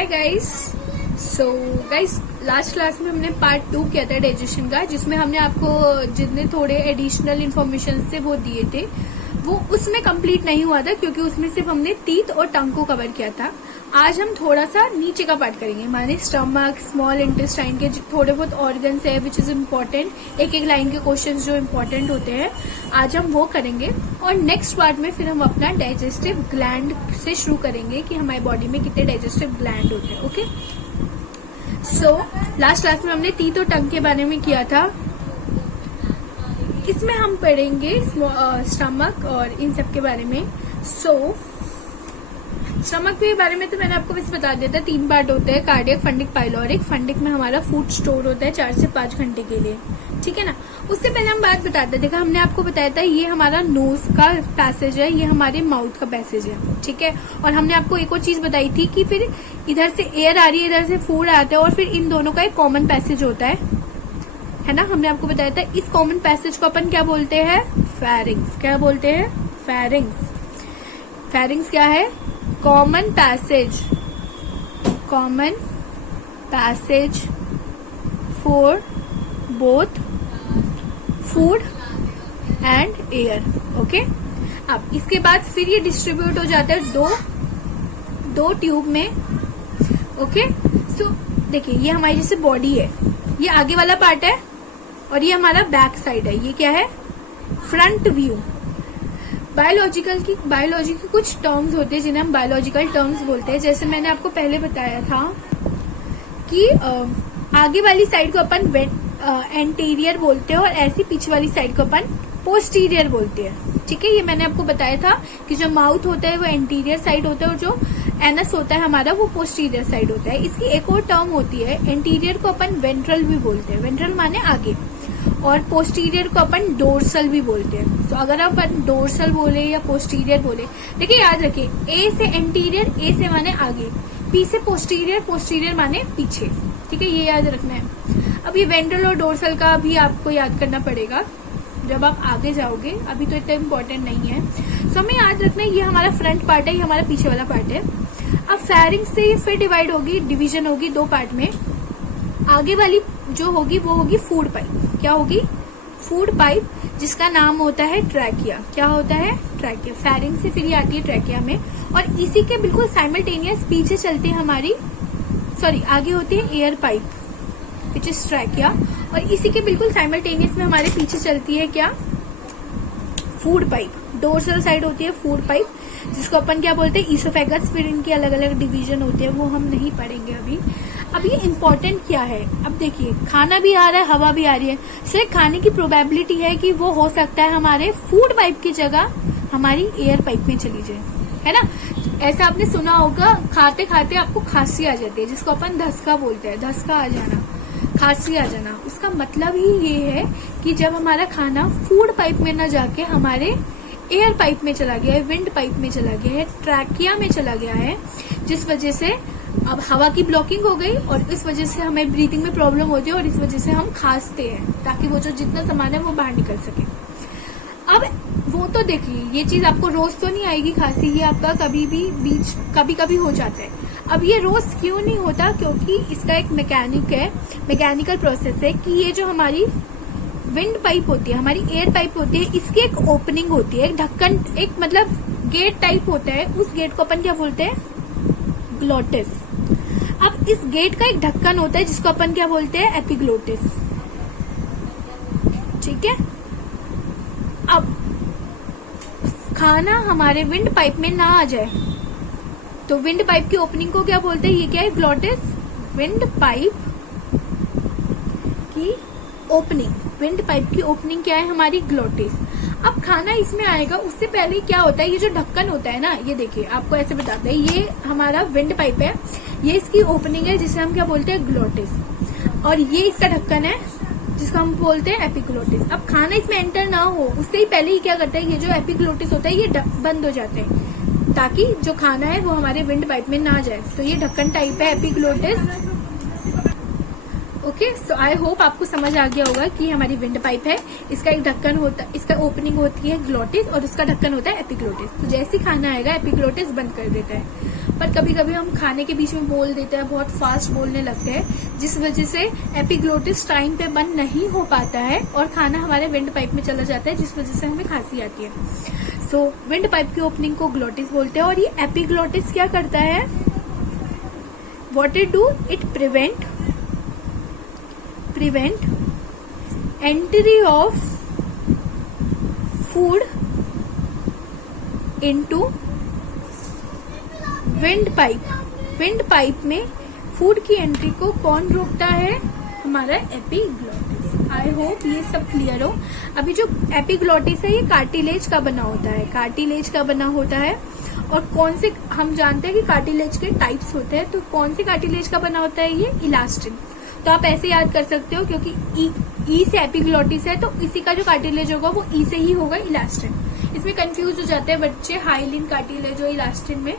Hi guys. So guys, last class में हमने part 2 किया था डाइजेशन का, जिसमें हमने आपको जितने थोड़े एडिशनल इन्फॉर्मेशन थे वो दिए थे। वो उसमें कंप्लीट नहीं हुआ था क्योंकि उसमें सिर्फ हमने टीथ और टंग को कवर किया था। आज हम थोड़ा सा नीचे का पार्ट करेंगे, माने स्टमक, स्मॉल इंटेस्टाइन के थोड़े बहुत ऑर्गन्स है विच इज इम्पोर्टेंट। एक एक लाइन के क्वेश्चंस जो इम्पोर्टेंट होते हैं आज हम वो करेंगे। और नेक्स्ट पार्ट में फिर हम अपना डाइजेस्टिव ग्लैंड से शुरू करेंगे कि हमारी बॉडी में कितने डाइजेस्टिव ग्लैंड होते हैं। ओके, सो लास्ट क्लास में हमने टीथ और टंग के बारे में किया था। इसमें हम पढ़ेंगे स्टमक और इन सब के बारे में। स्टमक के बारे में तो मैंने आपको वैसे बता दिया था, 3 पार्ट होते हैं, कार्डियक, फंडिक, पाइलोरिक। फंडिक में हमारा फूड स्टोर होता है 4 से 5 घंटे के लिए, ठीक है ना। उससे पहले हम बात बताते देखा, हमने आपको बताया था ये हमारा नोज का पैसेज है, ये हमारे माउथ का पैसेज है, ठीक है। और हमने आपको एक और चीज बताई थी कि फिर इधर से एयर आ रही है, इधर से फूड आता है, और फिर इन दोनों का एक कॉमन पैसेज होता है ना। हमने आपको बताया था इस कॉमन पैसेज को अपन क्या बोलते हैं? फेरिंग्स। क्या बोलते हैं? फेरिंग्स। फेरिंग्स क्या है? Common passage. Common passage for both food and air. Okay, अब इसके बाद फिर ये डिस्ट्रीब्यूट हो जाता है दो ट्यूब में। ओके, सो देखिए ये हमारी जैसे बॉडी है, ये आगे वाला पार्ट है और ये हमारा बैक साइड है। ये क्या है? Front view. बायोलॉजी की कुछ टर्म्स होते हैं जिन्हें हम बायोलॉजिकल टर्म्स बोलते हैं। जैसे मैंने आपको पहले बताया था कि आगे वाली साइड को अपन एंटीरियर बोलते हैं और ऐसी पीछे वाली साइड को अपन पोस्टीरियर बोलते हैं, ठीक है। ये मैंने आपको बताया था कि जो माउथ होता है वो एंटीरियर साइड होता है और जो एनस होता है हमारा वो पोस्टीरियर साइड होता है। इसकी एक और टर्म होती है, एंटीरियर को अपन वेंट्रल भी बोलते हैं, वेंट्रल माने आगे, और पोस्टीरियर को अपन डोर्सल भी बोलते हैं। तो अगर अपन डोर्सल बोले या पोस्टीरियर बोले, देखिए याद रखिए, ए से एंटीरियर, ए से माने आगे, पी से पोस्टीरियर, पोस्टीरियर माने पीछे, ठीक है। ये याद रखना है। अब ये वेंट्रल और डोर्सल का भी आपको याद करना पड़ेगा जब आप आगे जाओगे, अभी तो इतना इम्पोर्टेंट नहीं है। सो हमें याद रखना है ये हमारा फ्रंट पार्ट है, ये हमारा पीछे वाला पार्ट है। अब फेरिंग्स से ये फिर डिवाइड होगी, डिवीजन होगी 2 पार्ट में। आगे वाली जो होगी वो होगी फूड पाइप। क्या होगी? फूड पाइप, जिसका नाम होता है ट्रैकिया। क्या होता है? ट्रैकिया। फेरिंग से फिर ये आती है ट्रैकिया में, और इसी के बिल्कुल साइमल्टेनियस पीछे चलते हैं आगे होती है air pipe which is trachea, और इसी के बिल्कुल साइमल्टेनियस में हमारे पीछे चलती है क्या? Food pipe. डोर्सल साइड होती है फूड पाइप, जिसको अपन क्या बोलते हैं? ईसोफेगस। फिर इनकी अलग अलग डिवीजन होते हैं, वो हम नहीं पढ़ेंगे अभी। अब ये इम्पोर्टेंट क्या है? अब देखिए, खाना भी आ रहा है, हवा भी आ रही है, सिर्फ खाने की प्रोबेबिलिटी है कि वो हो सकता है हमारे फूड पाइप की जगह हमारी एयर पाइप में चली जाए, है ना। ऐसा आपने सुना होगा, खाते खाते आपको खांसी आ जाती है, जिसको अपन धसका बोलते हैं, धसका आ जाना, खांसी आ जाना। उसका मतलब ही ये है कि जब हमारा खाना फूड पाइप में न जाके हमारे एयर पाइप में चला गया है, विंड पाइप में चला गया है, ट्रैकिया में चला गया है, जिस वजह से अब हवा की ब्लॉकिंग हो गई और इस वजह से हमें ब्रीथिंग में प्रॉब्लम होती है और इस वजह से हम खांसते हैं, ताकि वो जो जितना सामान है वो बाहर निकल सके। अब वो तो देखिए, ये चीज आपको रोज तो नहीं आएगी खांसी, ये आपका कभी कभी हो जाता है। अब ये रोज क्यों नहीं होता? क्योंकि इसका एक मैकेनिकल प्रोसेस है कि ये जो हमारी विंड पाइप होती है, हमारी एयर पाइप होती है, इसकी एक ओपनिंग होती है, एक ढक्कन, एक मतलब गेट टाइप होता है। उस गेट को अपन क्या बोलते हैं? ग्लोटिस। अब इस गेट का एक ढक्कन होता है जिसको अपन क्या बोलते हैं? एपिग्लोटिस, ठीक है। अब खाना हमारे विंड पाइप में ना आ जाए तो विंड पाइप की ओपनिंग को क्या बोलते हैं? ये क्या है? ग्लोटिस। विंड पाइप की ओपनिंग, विंड पाइप की ओपनिंग क्या है? हमारी ग्लोटिस। अब खाना इसमें आएगा, उससे पहले क्या होता है? ये जो ढक्कन होता है ना, ये देखिए आपको ऐसे बताते हैं, ये हमारा विंड पाइप है, ये इसकी ओपनिंग है जिसे हम क्या बोलते हैं? ग्लोटिस, और ये इसका ढक्कन है जिसको हम बोलते हैं एपिग्लोटिस। अब खाना इसमें एंटर ना हो उससे ही पहले ही क्या करता है? ये जो एपिग्लोटिस होता है ये बंद हो जाते हैं, ताकि जो खाना है वो हमारे विंड पाइप में ना जाए। तो ये ढक्कन टाइप है epiglottis. Okay, so I hope आपको समझ आ गया होगा कि हमारी विंड पाइप है, इसका एक ढक्कन होता है, इसका ओपनिंग होती है ग्लोटिस और उसका ढक्कन होता है एपिग्लोटिस। तो जैसे ही खाना आएगा एपिग्लोटिस बंद कर देता है। पर कभी कभी हम खाने के बीच में बोल देते हैं, बहुत फास्ट बोलने लगते हैं, जिस वजह से एपिग्लोटिस टाइम पे बंद नहीं हो पाता है और खाना हमारे विंड पाइप में चला जाता है, जिस वजह से हमें खांसी आती है। सो विंड पाइप की ओपनिंग को ग्लोटिस बोलते हैं। और ये एपिग्लोटिस क्या करता है, what it do, it prevent entry of food into wind pipe. Wind pipe में फूड की एंट्री को कौन रोकता है, हमारा एपिग्लोटिस। आई होप ये सब क्लियर हो। अभी जो एपिग्लोटिस है ये कार्टिलेज का बना होता है, कार्टिलेज का बना होता है। और कौन से, हम जानते हैं कि कार्टिलेज के टाइप्स होते हैं, तो कौन से कार्टिलेज का बना होता है, ये इलास्टिन। तो आप ऐसे याद कर सकते हो, क्योंकि ई से एपिग्लोटिस है तो इसी का जो कार्टिलेज होगा वो ई से ही होगा, इलास्टिन। इसमें कंफ्यूज हो जाते हैं बच्चे, हाइलिन कार्टिलेज और इलास्टिन में।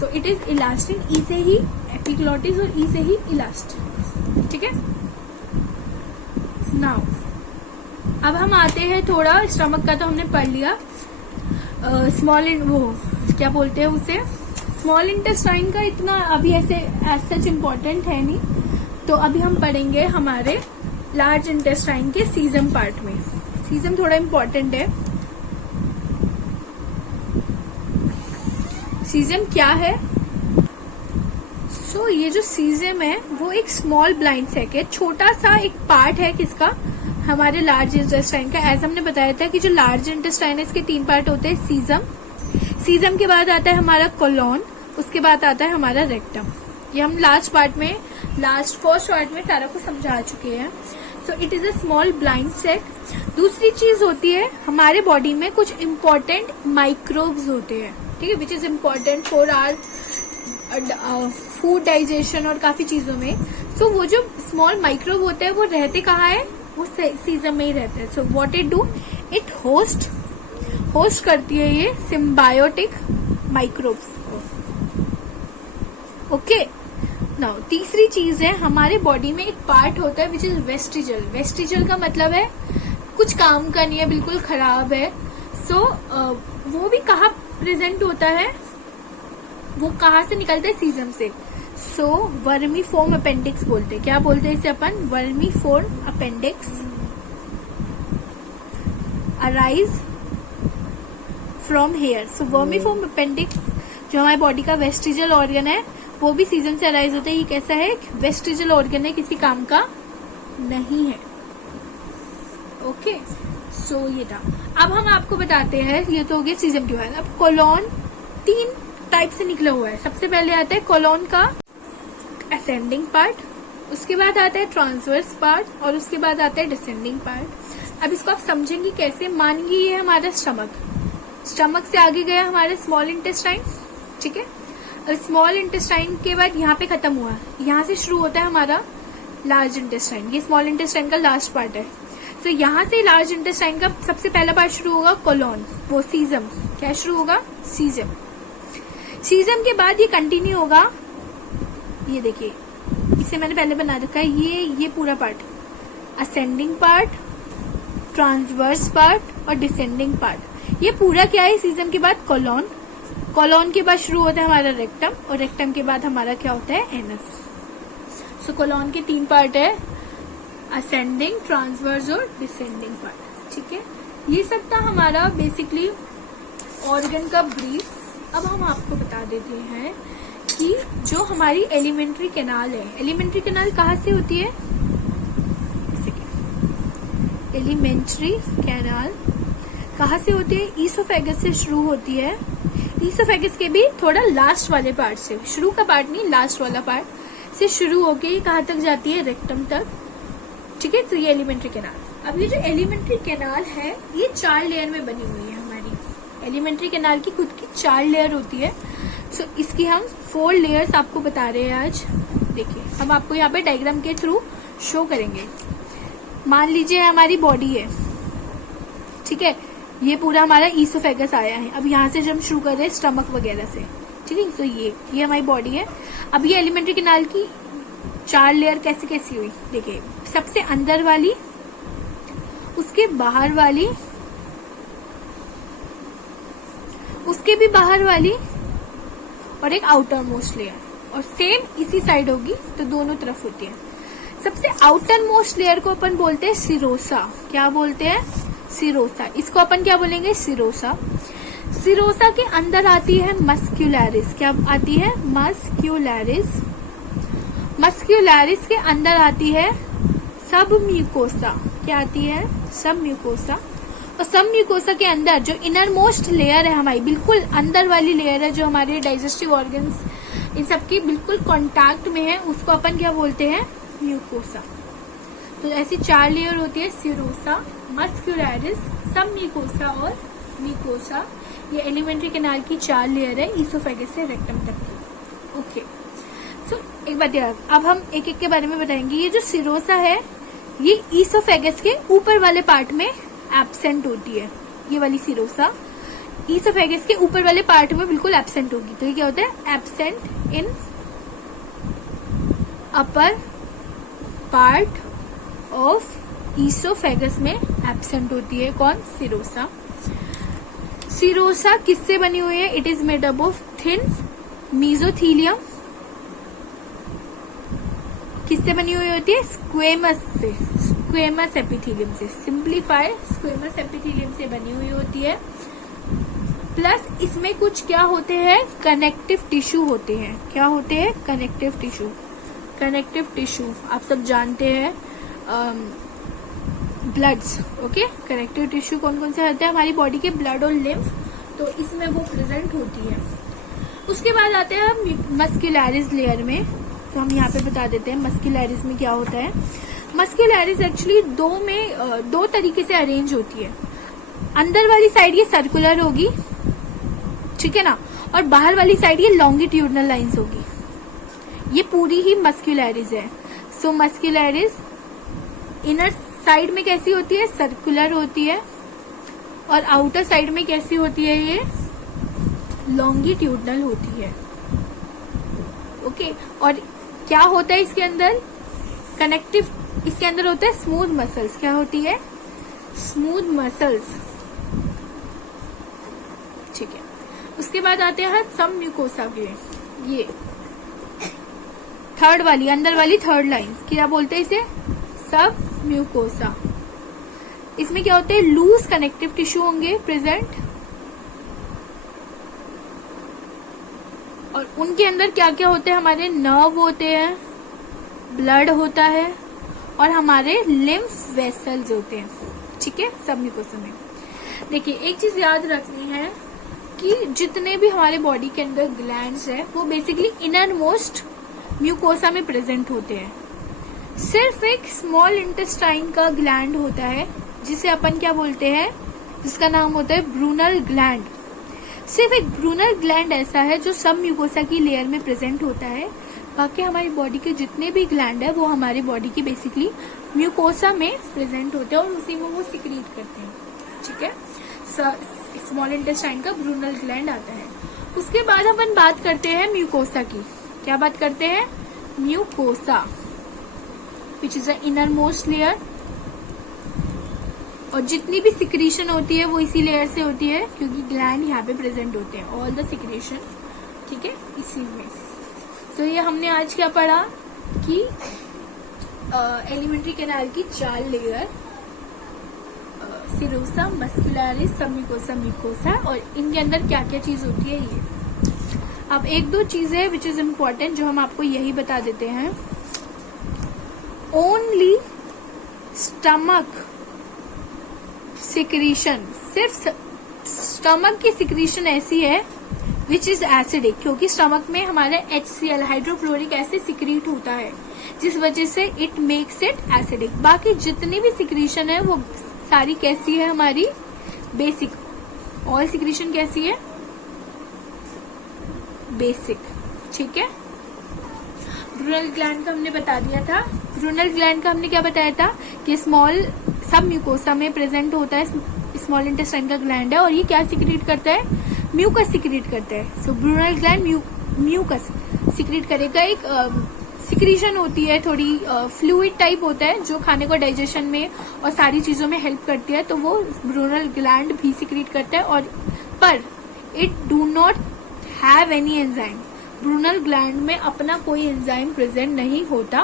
सो इट इज इलास्टिन, ई से ही एपिग्लोटिस और ई से ही इलास्टिन। ठीक है। नाउ अब हम आते हैं थोड़ा, स्टमक का तो हमने पढ़ लिया। वो क्या बोलते हैं उसे, स्मॉल इंटेस्टाइन का इतना अभी ऐसे एज सच इम्पोर्टेंट है नहीं। तो अभी हम पढ़ेंगे हमारे लार्ज इंटेस्टाइन के सीजम पार्ट में। सीजम थोड़ा इम्पोर्टेंट है। सीजम क्या है, सो ये जो सीजम है वो एक स्मॉल ब्लाइंड सैक है, छोटा सा एक पार्ट है किसका, हमारे लार्ज इंटेस्टाइन का। एज हमने बताया था कि जो लार्ज इंटेस्टाइन है इसके 3 पार्ट होते हैं, सीजम, सीजम के बाद आता है हमारा कोलोन, उसके बाद आता है हमारा रेक्टम। ये हम लास्ट पार्ट में, फर्स्ट पार्ट में सारा कुछ समझा चुके हैं। So it is a small blind sac. दूसरी चीज होती है, हमारे बॉडी में कुछ इम्पोर्टेंट माइक्रोब्स होते हैं, ठीक है, which is important for our food digestion और काफी चीजों में। सो वो जो स्मॉल माइक्रोब होते हैं वो रहते कहाँ है, वो सीजम में ही रहते हैं। So what it do, it host करती है ये सिम्बायोटिक माइक्रोब्स को। ओके। नाउ तीसरी चीज है, हमारे बॉडी में एक पार्ट होता है विच इज वेस्टिजल। वेस्टिजल का मतलब है कुछ काम का नहीं है, बिल्कुल खराब है। सो वो भी कहाँ प्रेजेंट होता है, वो कहाँ से निकलता है, सीजम से। सो वर्मीफॉर्म अपेंडिक्स बोलते हैं। क्या बोलते हैं इसे अपन, vermiform appendix arise from here. So vermiform appendix जो हमारी बॉडी का वेस्टिजल ऑर्गन है वो भी सीजन से अराइज होता है। ये कैसा है, वेस्टिजल ऑर्गन है, किसी काम का नहीं है। ओके। सो ये था। अब हम आपको बताते हैं, ये तो हो गया सीजन के बाद। अब कोलोन 3 टाइप से निकला हुआ है। सबसे पहले आता है कोलोन का असेंडिंग पार्ट, उसके बाद आता है ट्रांसवर्स पार्ट और उसके बाद आता है डिसेंडिंग पार्ट। अब इसको आप समझेंगे कैसे, मानिए ये हमारा स्टमक से आगे गया हमारे स्मॉल इंटेस्टाइन, ठीक है। स्मॉल इंटेस्टाइन के बाद यहाँ पे खत्म हुआ, यहाँ से शुरू होता है हमारा लार्ज इंटेस्टाइन। ये स्मॉल इंटेस्टाइन का लास्ट पार्ट है। तो यहाँ से लार्ज इंटेस्टाइन का सबसे पहला पार्ट शुरू होगा कोलोन, वो सीजम। क्या शुरू होगा, सीजम। सीजम के बाद ये कंटिन्यू होगा, ये देखिए इसे मैंने पहले बना रखा है, ये पूरा part, ascending part, transverse part और डिसेंडिंग पार्ट। ये पूरा क्या है, सीजम के बाद कोलोन, कोलोन के बाद शुरू होता है हमारा रेक्टम और रेक्टम के बाद हमारा क्या होता है, एनस। सो कोलोन के 3 पार्ट है, असेंडिंग, ट्रांसवर्स और डिसेंडिंग पार्ट, ठीक है। ये सब था हमारा बेसिकली ऑर्गन का ब्रीफ। अब हम आपको बता देते हैं कि जो हमारी एलिमेंट्री कैनाल है, एलिमेंट्री कैनाल कहाँ से होती है, एलिमेंट्री कैनाल कहाँ से होती है, ईसोफेगस से शुरू होती है। ईसोफेगस के भी थोड़ा लास्ट वाले पार्ट से, शुरू का पार्ट नहीं, लास्ट वाला पार्ट से शुरू होके ये कहाँ तक जाती है, रेक्टम तक, ठीक है। तो ये एलिमेंट्री कैनाल। अब ये जो एलिमेंट्री कैनाल है ये 4 लेयर में बनी हुई है। हमारी एलिमेंट्री कैनाल की खुद की 4 लेयर होती है। सो इसकी हम 4 लेयर्स आपको बता रहे हैं आज। देखिए हम आपको यहाँ पे डायग्राम के थ्रू शो करेंगे। मान लीजिए हमारी बॉडी है, ठीक है, ये पूरा हमारा ईसोफेगस आया है। अब यहाँ से जब हम शुरू कर रहे हैं स्टमक वगैरह से, ठीक है। तो ये हमारी बॉडी है। अब ये एलिमेंट्री कैनाल की 4 लेयर कैसे कैसी हुई, देखिए सबसे अंदर वाली, उसके बाहर वाली, उसके भी बाहर वाली और एक आउटर मोस्ट लेयर, और सेम इसी साइड होगी तो दोनों तरफ होती है। सबसे आउटर मोस्ट लेयर को अपन बोलते हैं सिरोसा। क्या बोलते हैं? सिरोसा। इसको अपन क्या बोलेंगे? सिरोसा। सिरोसा के अंदर आती है मस्क्यूलैरिस। क्या आती है? मस्क्यूलैरिस। मस्क्यूलैरिस के अंदर आती है सब म्यूकोसा। क्या आती है? सब म्यूकोसा। और सब म्यूकोसा के अंदर जो इनर मोस्ट लेयर है हमारी, बिल्कुल अंदर वाली लेयर है जो हमारे डाइजेस्टिव ऑर्गन्स इन सबकी बिल्कुल कांटेक्ट में है, उसको अपन क्या बोलते हैं? म्यूकोसा। तो ऐसी 4 लेयर होती है, सिरोसा, मस्क्यूलैरिस, सब म्यूकोसा और म्यूकोसा। ये एलिमेंट्री कैनाल की 4 लेयर है ईसोफेगस से रेक्टम तक की। ओके, सो एक बात याद, अब हम एक एक के बारे में बताएंगे। ये जो सिरोसा है ये ईसोफेगस के ऊपर वाले पार्ट में एब्सेंट होती है। ये वाली सिरोसा ईसोफेगस के ऊपर वाले पार्ट में बिल्कुल एब्सेंट होगी। तो ये क्या होता है? Absent in upper part of oesophagus में एब्सेंट होती है। कौन? सिरोसा। सिरोसा किससे बनी हुई है? It is made up of thin mesothelium. किससे बनी हुई होती है? स्क्वेमस से, स्क्वेमस एपिथेलियम से। सिंप्लीफाई, स्क्वेमस एपिथेलियम से बनी हुई होती है। प्लस इसमें कुछ क्या होते हैं? कनेक्टिव टिश्यू होते हैं। क्या होते हैं? Connective tissue. कनेक्टिव टिश्यू आप सब जानते हैं, ब्लड्स। ओके, कनेक्टिव टिश्यू कौन कौन से होते हैं? हमारी बॉडी के ब्लड और लिम्फ, तो इसमें वो प्रेजेंट होती है। उसके बाद आते हैं हम मस्क्यूलैरिस लेयर में। तो हम यहाँ पे बता देते हैं मस्क्यूलैरिस में क्या होता है। मस्क्यूलैरिस एक्चुअली दो तरीके से अरेंज होती है। अंदर वाली साइड ये सर्कुलर होगी, ठीक है ना, और बाहर वाली साइड ये लॉन्गिट्यूडनल लाइंस होगी। ये पूरी ही मस्क्यूलैरिस है। सो मस्क्यूलैरिस इनर साइड में कैसी होती है? सर्कुलर होती है, और आउटर साइड में कैसी होती है? ये लॉन्गिट्यूडनल होती है। ओके, और क्या होता है इसके अंदर? कनेक्टिव, इसके अंदर होता है स्मूथ मसल्स। क्या होती है? स्मूथ मसल्स, ठीक है। उसके बाद आते हैं सब म्यूकोसा के, ये थर्ड वाली, अंदर वाली थर्ड लाइन, क्या बोलते हैं इसे? सब म्यूकोसा। इसमें क्या होते हैं? लूज कनेक्टिव टिश्यू होंगे प्रेजेंट, और उनके अंदर क्या क्या होते हैं? हमारे नर्व होते हैं, ब्लड होता है, और हमारे लिम्फ वेसल्स होते हैं, ठीक है, सब म्यूकोसा में। देखिए एक चीज याद रखनी है कि जितने भी हमारे बॉडी के अंदर ग्लैंड्स है वो बेसिकली इनर मोस्ट म्यूकोसा में प्रेजेंट होते हैं। सिर्फ एक स्मॉल इंटेस्टाइन का ग्लैंड होता है जिसे अपन क्या बोलते हैं? जिसका नाम होता है ब्रूनल ग्लैंड। सिर्फ एक ब्रूनल ग्लैंड ऐसा है जो सब म्यूकोसा की लेयर में प्रेजेंट होता है। बाकी हमारी बॉडी के जितने भी ग्लैंड है वो हमारी बॉडी की बेसिकली म्यूकोसा में प्रेजेंट होते हैं और उसी में वो सिक्रीट करते हैं, ठीक है। स्मॉल इंटेस्टाइन का ब्रूनल ग्लैंड आता है। उसके बाद अपन बात करते हैं म्यूकोसा की। क्या बात करते हैं? Mucosa, which is the inner most layer, और जितनी भी सिक्रीशन होती है वो इसी लेयर से होती है क्योंकि ग्लैंड यहाँ पे प्रेजेंट होते हैं, ऑल द सिक्रीशन, ठीक है, इसी में। तो ये हमने आज क्या पढ़ा कि एलिमेंट्री कैनाल की 4 layer, serosa, muscularis, submucosa, mucosa, और इनके अंदर क्या क्या चीज होती है ये। अब एक दो चीजें विच इज इम्पोर्टेंट जो हम आपको यही बता देते हैं। ओनली स्टमक सिक्रीशन, सिर्फ स्टमक की सिक्रीशन ऐसी है विच इज एसिडिक, क्योंकि स्टमक में हमारा HCl हाइड्रोक्लोरिक एसिड सिक्रीट होता है जिस वजह से इट मेक्स इट एसिडिक। बाकी जितनी भी सिक्रीशन है वो सारी कैसी है? हमारी बेसिक। ऑल सिक्रीशन कैसी है? बेसिक, ठीक है। ब्रूनल ग्लैंड का हमने बता दिया था। ब्रूनल ग्लैंड का हमने क्या बताया था कि स्मॉल सब म्यूकोसा में प्रेजेंट होता है, स्मॉल इंटेस्टाइन का ग्लैंड है और ये क्या सिक्रीट करता है? म्यूकस सिक्रीट करता है। सो ब्रूनल ग्लैंड म्यूकस सिक्रीट करेगा। एक सिक्रीशन होती है थोड़ी फ्लूइड टाइप होता है जो खाने को डाइजेशन में और सारी चीजों में हेल्प करती है, तो वो ब्रूनल ग्लैंड भी सिक्रीट करता है। और पर it do not have any enzyme, Brunel gland में अपना कोई एंजाइम प्रेजेंट नहीं होता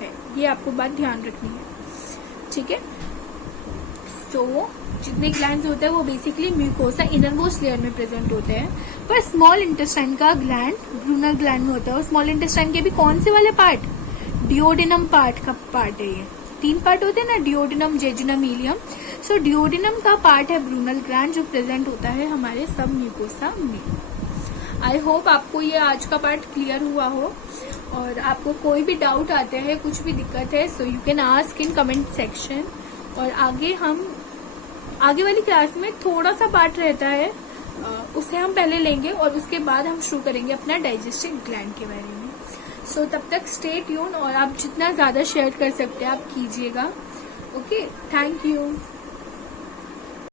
है, ये आपको बात ध्यान रखनी है, ठीक है। सो जितने ग्लैंड्स होते हैं वो बेसिकली म्यूकोसा इनरमोस्ट लेयर में प्रेजेंट होते हैं, पर स्मॉल इंटेस्टाइन का ग्लैंड ब्रूनल ग्लैंड में होता है। और स्मॉल इंटेस्टाइन के भी कौन से वाले पार्ट, डिओडिनम पार्ट का पार्ट है ये। 3 पार्ट होते हैं ना, डिओडिनम, जेजुनम, इलियम। सो डिओडिनम का पार्ट है ब्रूनल ग्लैंड जो प्रेजेंट होता है हमारे सब म्यूकोसा में। आई होप आपको ये आज का पार्ट क्लियर हुआ हो, और आपको कोई भी डाउट आते हैं, कुछ भी दिक्कत है, so you can ask in comment section. और आगे वाली क्लास में थोड़ा सा पार्ट रहता है, उसे हम पहले लेंगे और उसके बाद हम शुरू करेंगे अपना डाइजेस्टिव ग्लैंड के बारे में। सो तब तक स्टे ट्यून, और आप जितना ज्यादा शेयर कर सकते हैं आप कीजिएगा। Okay, thank you.